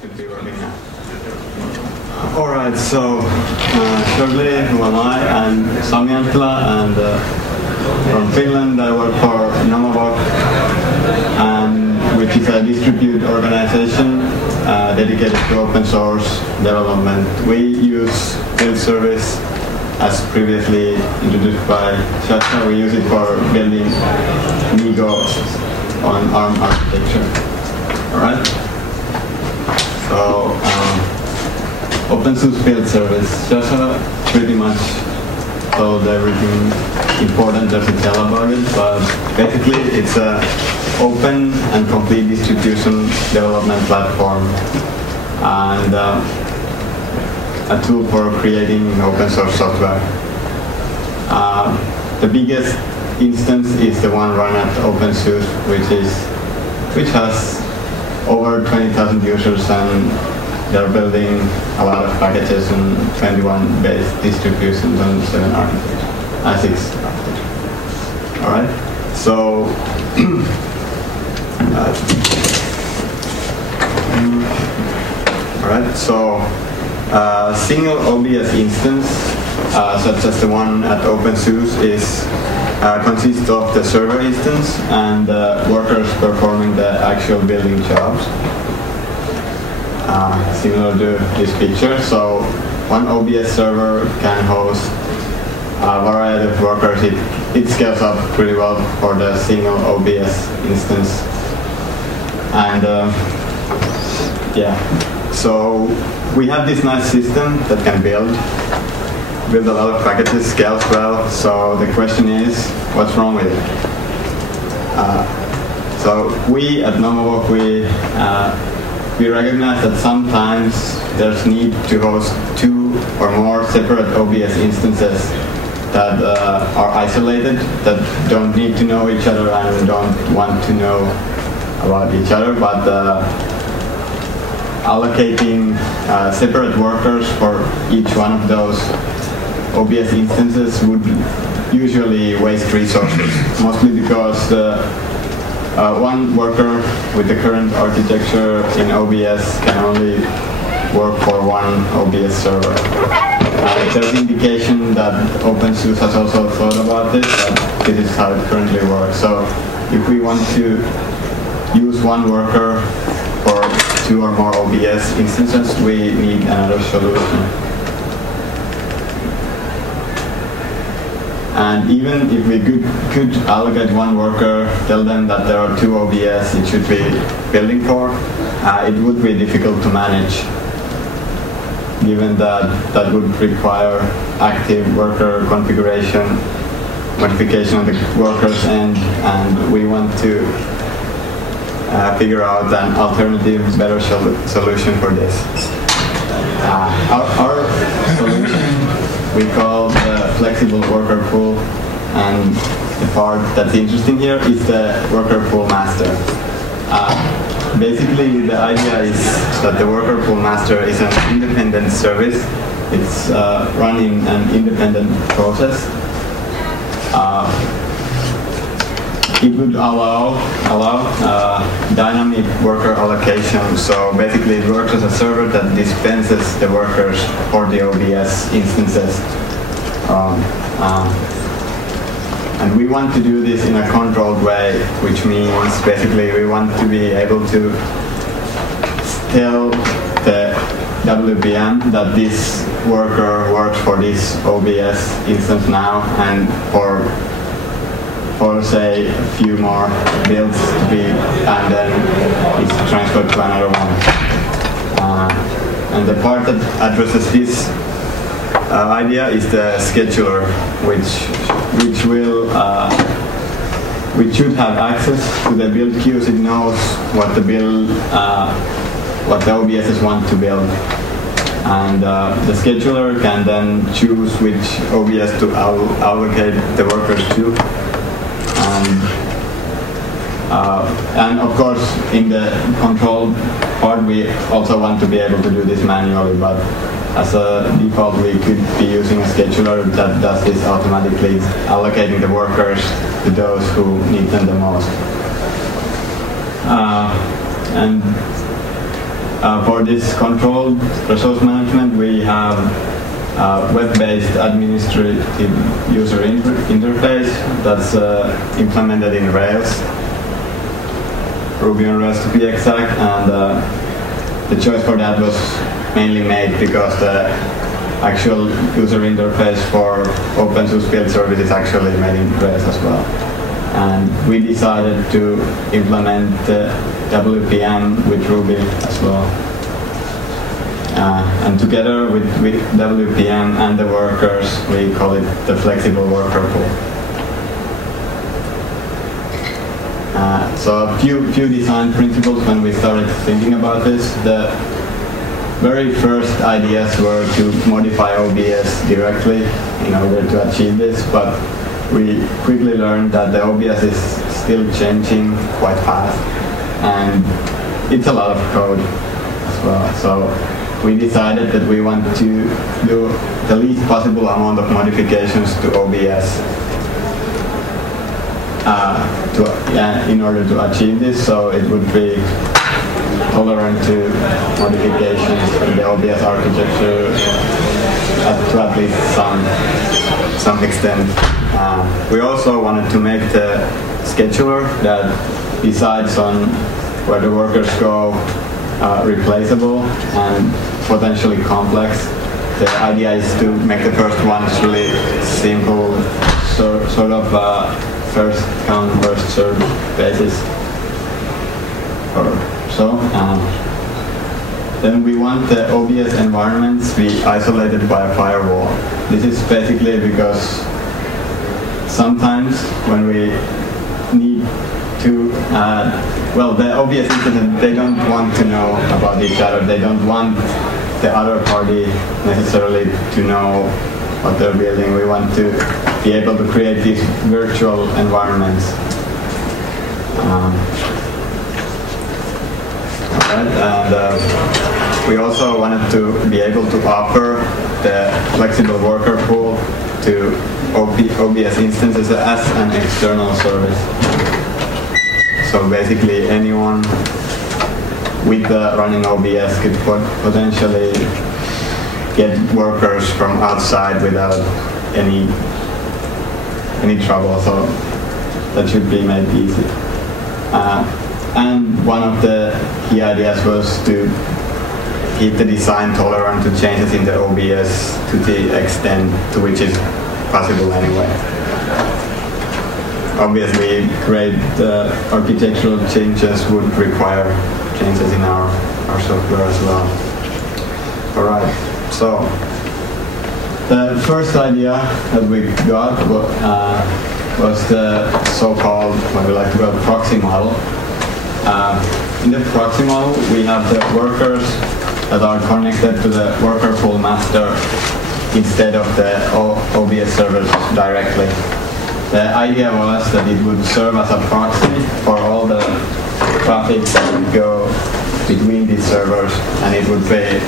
Should be working now. Alright, so shortly, who am I? I'm Sami Anttila, and from Finland I work for Namavoc, which is a distributed organization dedicated to open source development. We use field service, as previously introduced by Shasha. We use it for building Migo on ARM architecture. Alright? So, OpenSUSE field service. Shasha pretty much told everything important there to tell about it, but basically it's an open and complete distribution development platform and a tool for creating open source software. The biggest instance is the one run at OpenSUSE, which has over 20,000 users, and they're building a lot of packages in 21 base distributions on 7 architectures, 6 architectures. All right. So, all right. So, single OBS instance, such as the one at OpenSUSE, consists of the server instance and workers performing the actual building jobs. Similar to this picture. So one OBS server can host a variety of workers. It scales up pretty well for the single OBS instance. And yeah, so we have this nice system that can build a lot of packages, scales well. So the question is, what's wrong with it? So we at Namavoc, we recognize that sometimes there's need to host 2 or more separate OBS instances that are isolated, that don't need to know each other and don't want to know about each other, but allocating separate workers for each one of those OBS instances would usually waste resources, mostly because one worker with the current architecture in OBS can only work for one OBS server. There's indication that OpenSUSE has also thought about this, that this is how it currently works. So if we want to use one worker for 2 or more OBS instances, we need another solution. And even if we could allocate one worker, tell them that there are 2 OBS it should be building for, it would be difficult to manage, given that would require active worker configuration, modification of the workers end, and we want to figure out an alternative, better solution for this. Our solution we call the flexible worker pool, and the part that's interesting here is the worker pool master. Basically, the idea is that the worker pool master is an independent service. It's run in an independent process. It would allow dynamic worker allocation. So basically it works as a server that dispenses the workers for the OBS instances. And we want to do this in a controlled way, which means basically we want to be able to tell the WPM that this worker works for this OBS instance now, and for say a few more builds to be, and then it's transferred to another one. And the part that addresses this idea is the scheduler, which should have access to the build queues. It knows what the OBSs want to build, and the scheduler can then choose which OBS to allocate the workers to. And of course, in the control part, we also want to be able to do this manually, but as a default, we could be using a scheduler that does this automatically, allocating the workers to those who need them the most. And For this controlled resource management, we have web-based administrative user interface that's implemented in Rails, Ruby on Rails to be exact, and the choice for that was mainly made because the actual user interface for OpenSUSE build service is actually made in Rails as well. And we decided to implement WPM with Ruby as well. And together with WPM and the workers, we call it the flexible worker pool. So a few design principles when we started thinking about this. The very first ideas were to modify OBS directly in order to achieve this, but we quickly learned that the OBS is still changing quite fast, and it's a lot of code as well. So we decided that we want to do the least possible amount of modifications to OBS in order to achieve this, so it would be tolerant to modifications in the OBS architecture to at least some extent. We also wanted to make the scheduler that decides on where the workers go replaceable and potentially complex. The idea is to make the first ones really simple, sort of first come, first serve basis or so. Then we want the OBS environments to be isolated by a firewall. This is basically because sometimes when we need to, the OBS instance, they don't want to know about each other. They don't want the other party necessarily to know what they're building. We want to be able to create these virtual environments. And we also wanted to be able to offer the flexible worker pool to OBS instances as an external service. So basically anyone with the running OBS could potentially get workers from outside without any trouble. So that should be made easy. And one of the key ideas was to keep the design tolerant to changes in the OBS to the extent to which is possible anyway. Obviously, great architectural changes would require changes in our software as well. All right, so the first idea that we got was the so-called, what we like to call, proxy model. In the proxy model, we have the workers that are connected to the worker pool master instead of the OBS servers directly. The idea was that it would serve as a proxy for all the traffic that would go between these servers, and it would be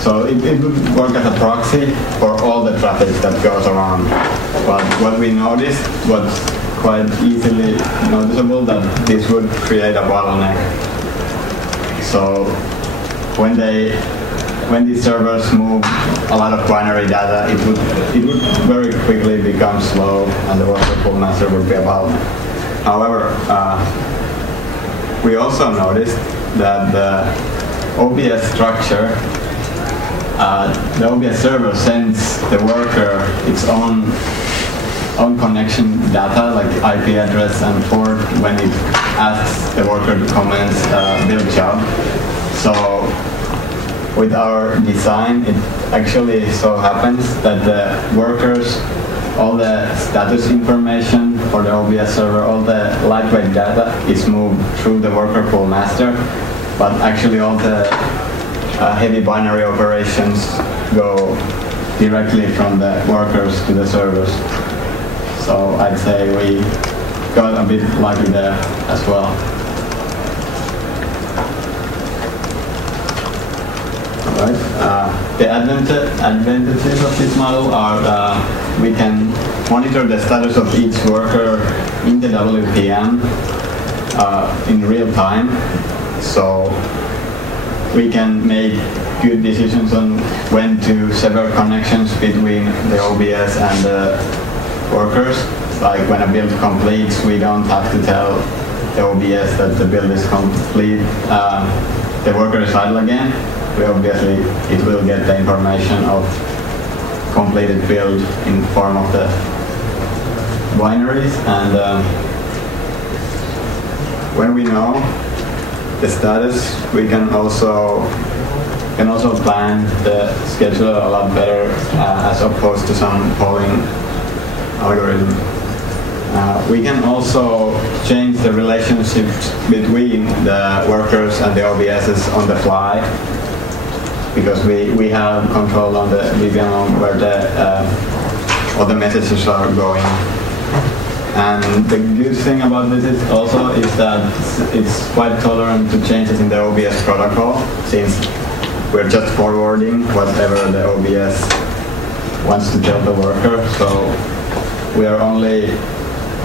so it would work as a proxy for all the traffic that goes around. But what we noticed was quite easily noticeable that this would create a bottleneck. So when these servers move a lot of binary data, it would very quickly become slow, and the worker pool master would be a bottleneck. However, we also noticed that the OBS structure, the OBS server sends the worker its own connection data, like IP address and port, when it asks the worker to commence build job. So with our design, it actually so happens that the workers, all the status information for the OBS server, all the lightweight data is moved through the worker pool master, but actually all the heavy binary operations go directly from the workers to the servers. So I'd say we got a bit lucky there as well. Right. The advantages of this model are we can monitor the status of each worker in the WPM, in real time, so we can make good decisions on when to sever connections between the OBS and the workers. Like when a build completes, we don't have to tell the OBS that the build is complete. The worker is idle again. It will get the information of completed build in form of the binaries, and when we know the status, we can also plan the scheduler a lot better as opposed to some polling algorithm. We can also change the relationships between the workers and the OBSs on the fly, because we have control on the VPN where all the messages are going. And the good thing about this is that it's quite tolerant to changes in the OBS protocol, since we're just forwarding whatever the OBS wants to tell the worker. So we are only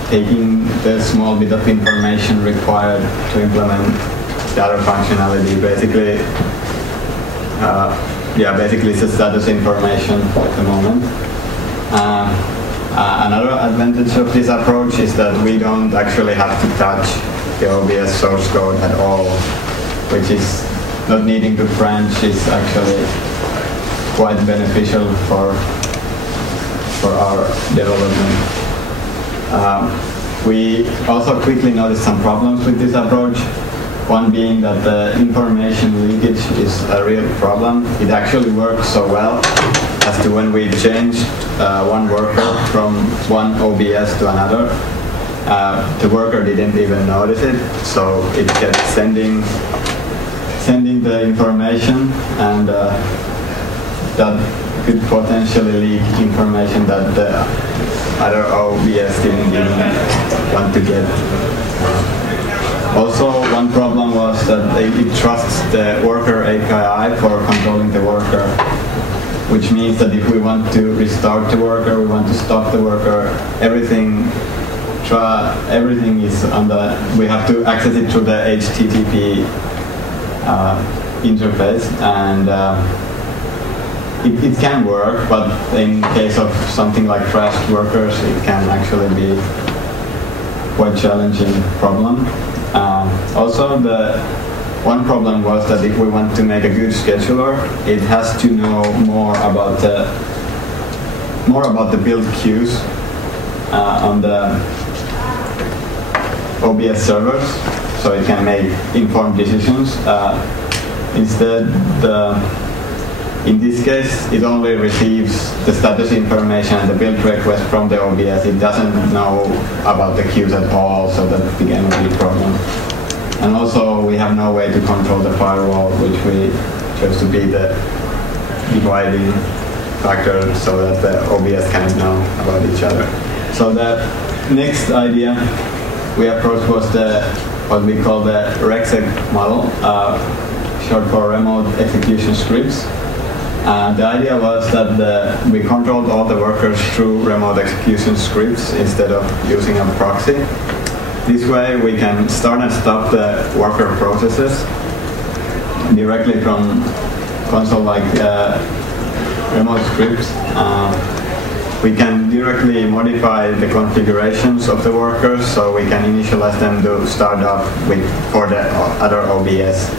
taking the small bit of information required to implement the other functionality. Basically, it's a status information at the moment. Another advantage of this approach is that we don't actually have to touch the OBS source code at all, which is not needing to branch is actually quite beneficial for our development. We also quickly noticed some problems with this approach. One being that the information leakage is a real problem. It actually works so well as to when we changed one worker from one OBS to another, the worker didn't even notice it, so it kept sending the information, and that could potentially leak information that the other OBS didn't even want to get. Also, one problem was that it trusts the worker API for controlling the worker, which means that if we want to restart the worker, we want to stop the worker, everything is on the, we have to access it through the HTTP interface, and it can work, but in case of something like crashed workers, it can actually be quite challenging problem. Also, the one problem was that if we want to make a good scheduler, it has to know more about the build queues on the OBS servers, so it can make informed decisions. Instead, in this case, it only receives the status information and the build request from the OBS. It doesn't know about the queues at all, so that became a big problem. And also, we have no way to control the firewall, which we chose to be the dividing factor so that the OBS cannot know about each other. So the next idea we approached was what we call the rexec model, short for remote execution scripts. The idea was that we controlled all the workers through remote execution scripts instead of using a proxy. This way we can start and stop the worker processes directly from console like remote scripts. We can directly modify the configurations of the workers, so we can initialize them to start up for the other OBS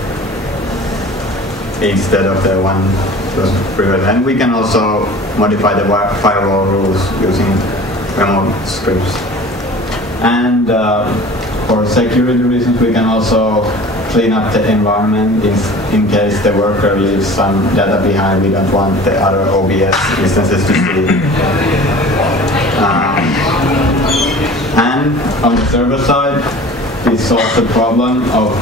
instead of the one that was previous. And we can also modify the firewall rules using remote scripts. And for security reasons, we can also clean up the environment in case the worker leaves some data behind. We don't want the other OBS instances to see. And on the server side, we solved the problem of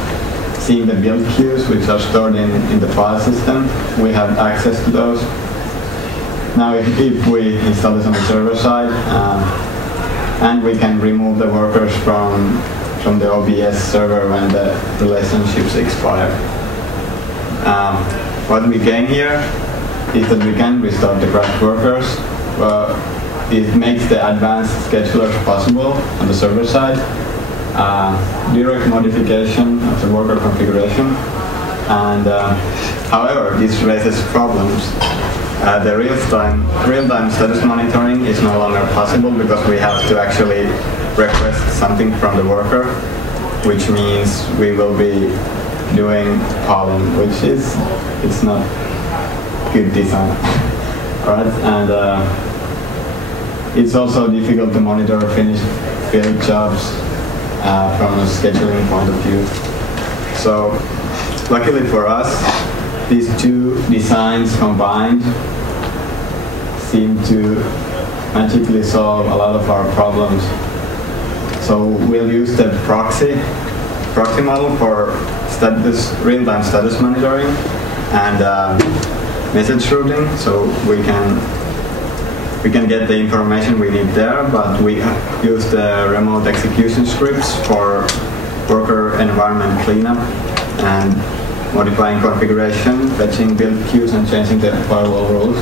seeing the build queues, which are stored in the file system. We have access to those. Now, if we install this on the server side, and we can remove the workers from the OBS server when the relationships expire. What we gain here is that we can restart the crashed workers. It makes the advanced schedulers possible on the server side. direct modification of the worker configuration. And however, this raises problems. The real-time status monitoring is no longer possible because we have to actually request something from the worker, which means we will be doing polling, which is it's not good design, right? And it's also difficult to monitor finished build jobs from a scheduling point of view. So, luckily for us, these two designs combined seem to magically solve a lot of our problems. So we'll use the proxy model for real-time status monitoring and message routing. So we can get the information we need there, but we use the remote execution scripts for worker environment cleanup and modifying configuration, fetching build queues, and changing the firewall rules.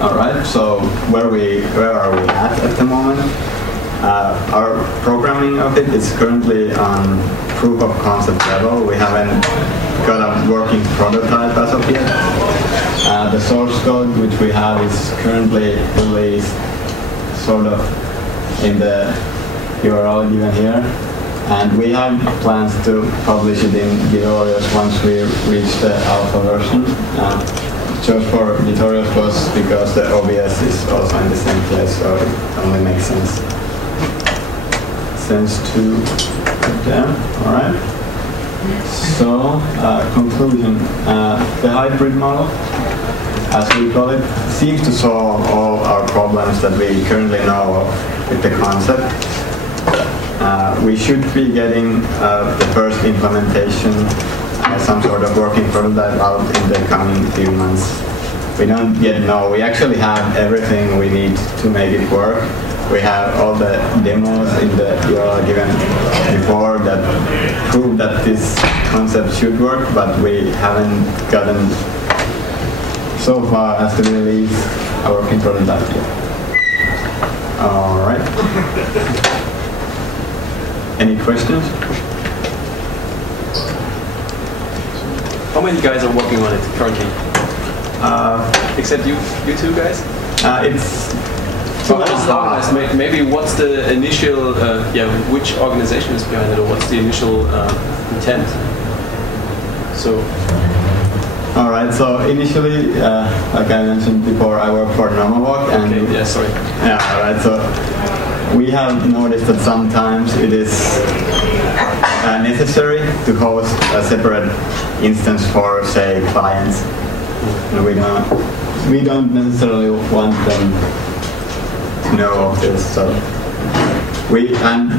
All right, so where are we at the moment? Our programming of it is currently on proof of concept level. We haven't got a working prototype as of yet. The source code which we have is currently released sort of in the URL given here. And we have plans to publish it in tutorials once we reach the alpha version. Chose for tutorials was because the OBS is also in the same place, so it only makes sense to put there. All right. So conclusion: the hybrid model, as we call it, seems to solve all our problems that we currently know of with the concept. We should be getting the first implementation, some sort of working prototype out in the coming few months. We don't yet know. We actually have everything we need to make it work. We have all the demos in the URL given before that prove that this concept should work, but we haven't gotten so far as to release a working prototype yet. All right. Any questions? How many guys are working on it currently? Except you two guys? It's maybe what's the initial, which organization is behind it, or what's the initial intent? So. All right. So initially, like I mentioned before, I work for Nomavok, and okay. Yeah. Sorry. Yeah. All right. So we have noticed that sometimes it is necessary to host a separate instance for, say, clients. And we don't necessarily want them to know of this. So and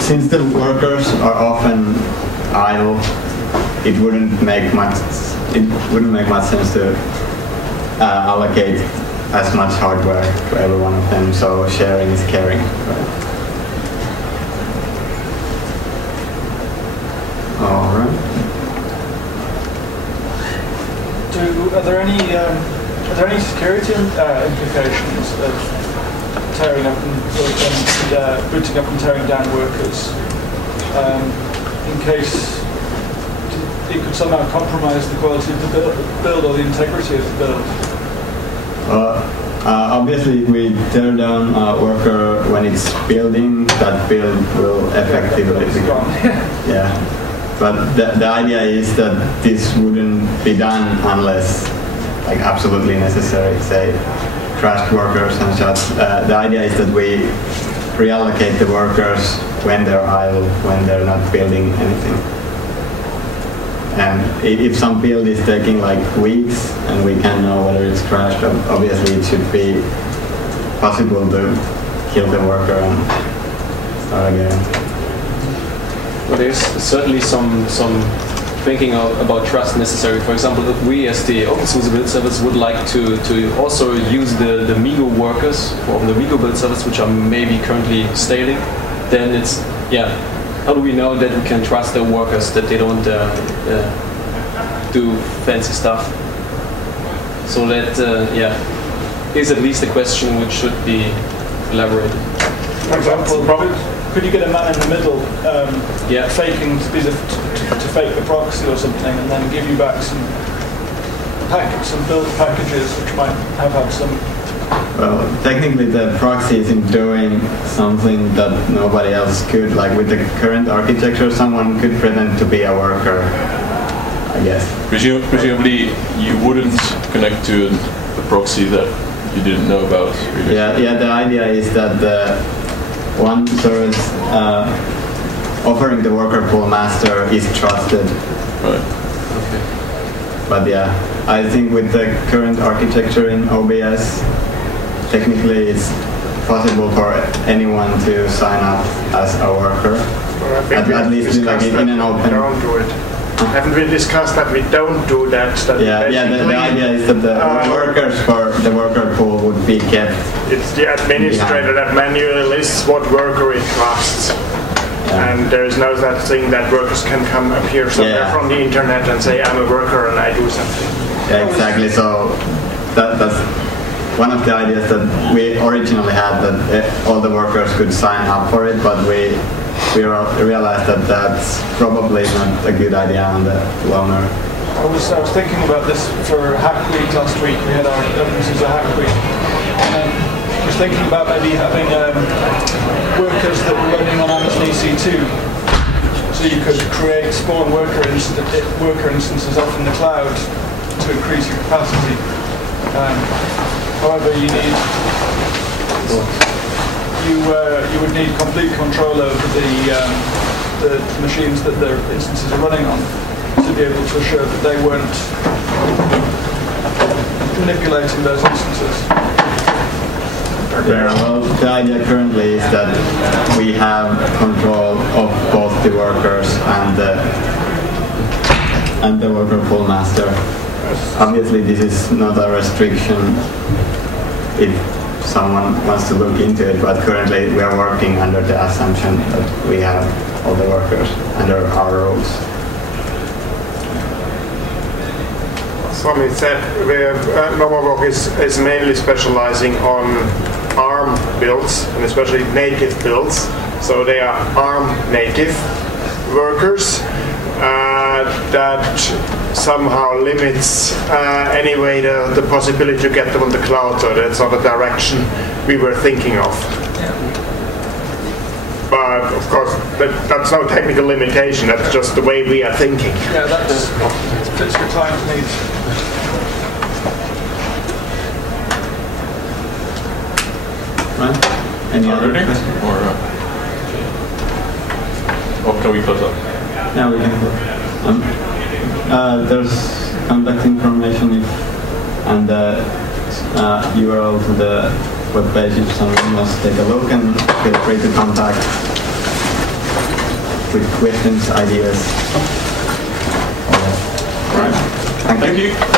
since the workers are often idle, it wouldn't make much sense to allocate as much hardware to every one of them. So sharing is caring. Right? All right. Are there any security implications of tearing up and booting up and tearing down workers in case it could somehow compromise the quality of the build or the integrity of the build? Obviously, if we tear down a worker when it's building, that build will effectively become. Yeah. But the idea is that this wouldn't be done unless, like, absolutely necessary, say, crashed workers and such. The idea is that we reallocate the workers when they're idle, when they're not building anything. And if some build is taking like weeks and we can't know whether it's crashed, obviously it should be possible to kill the worker and start again. Well, there's certainly some thinking about trust necessary. For example, if we as the OpenSUSE build service would like to also use the Migo workers from the Migo build service, which are maybe currently staling, then it's, how do we know that we can trust the workers, that they don't do fancy stuff? So that, is at least a question which should be elaborated. For example, could you get a man in the middle faking to fake the proxy or something, and then give you back some build packages which might have had some. Well, technically the proxy isn't doing something that nobody else could. Like with the current architecture, someone could pretend to be a worker, I guess. Presumably you wouldn't connect to the proxy that you didn't know about. Yeah. The idea is that the one service offering the worker pool master is trusted. Right. Okay. But yeah, I think with the current architecture in OBS, technically it's possible for anyone to sign up as a worker. At least in an open. Don't do it. Haven't we discussed that we don't do that? The idea is that the workers for the worker pool would be kept. It's the administrator that manually lists what worker it trusts. Yeah. And there is no such thing that workers can come appear somewhere from the internet and say, I'm a worker and I do something. Yeah, exactly. So that's one of the ideas that we originally had, that all the workers could sign up for it, but we realized that that's probably not a good idea on the loaner. I was thinking about this for Hack Week last week. We had our OpenSUSE Hack Week. And I was thinking about maybe having workers that were running on Amazon EC2. So you could create spawn worker instances off in the cloud to increase your capacity. However, you would need complete control over the machines that the instances are running on to be able to assure that they weren't manipulating those instances. Yeah, well, the idea currently is that we have control of both the workers and the worker pool master. Obviously, this is not a restriction if someone wants to look into it, but currently we are working under the assumption that we have all the workers under our rules. Sami said Novavok is mainly specializing on ARM builds, and especially native builds. So they are ARM native workers. That somehow limits anyway the possibility to get them on the cloud, so that's not a direction we were thinking of. But of course, that's no technical limitation, that's just the way we are thinking. Yeah, that's your client needs. Right? Any other things? Or can we close up? Yeah, we can go. There's contact information and the URL to the web page if someone wants to take a look, and feel free to contact with questions, ideas. All right. Thank you.